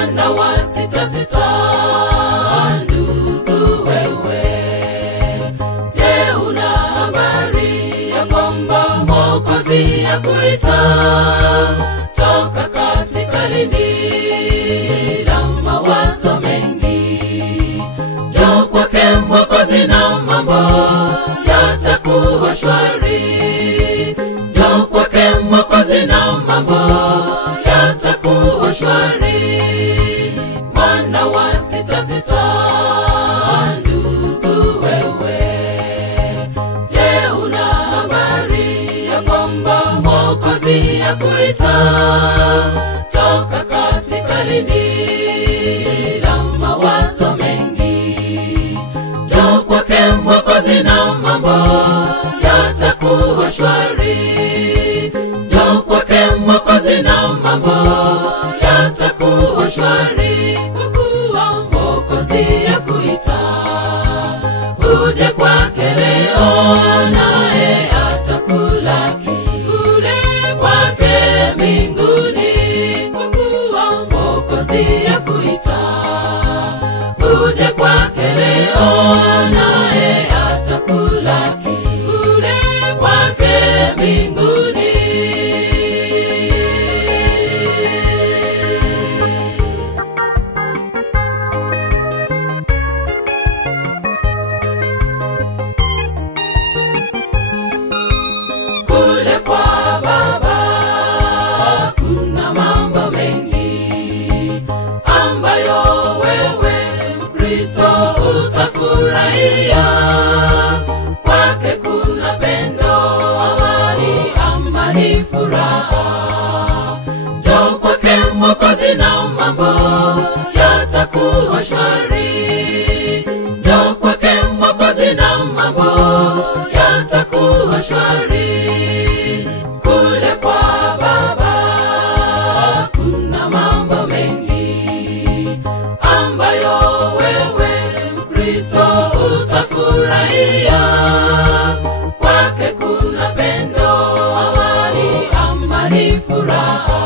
Mwana wa sita sita, ndugu wewe, je, una habari ya kwamba Mwokozi akuita toka katika lindi la mawazo mengi? Njoo kwake Mwokozi na mambo yatakuwa shwari. Njoo kwake Mwokozi na mambo yatakuwa shwari. Mwana wa sita sita, ndugu wewe, je, una habari ya kwamba Mwokozi akuita toka katika lindi la mawazo mengi? Njoo kwake Mwokozi na mambo yatakuwa shwari. Njoo kwake Mwokozi na mambo yatakuwa shwari. Kwa kuwa Mwokozi akuita, uje kwake leo, naye atakulaki kule kwake mbinguni. Kwa kuwa Mwokozi akuita, uje kwake leo, naye atakulaki kule kwake mbinguni. Kule kwa Baba kuna mambo mengi ambayo wewe Mkristo utafurahia. Kwake kuna pendo, amani, amani, furaha. Njoo kwake Mwokozi na mambo yatakuwa shwari. Njoo kwake Mwokozi na mambo yatakuwa shwari. Kule kwa Baba kuna mambo mengi ambayo wewe Mkristo utafurahia. Kwake kuna pendo, amani, amani, furaha.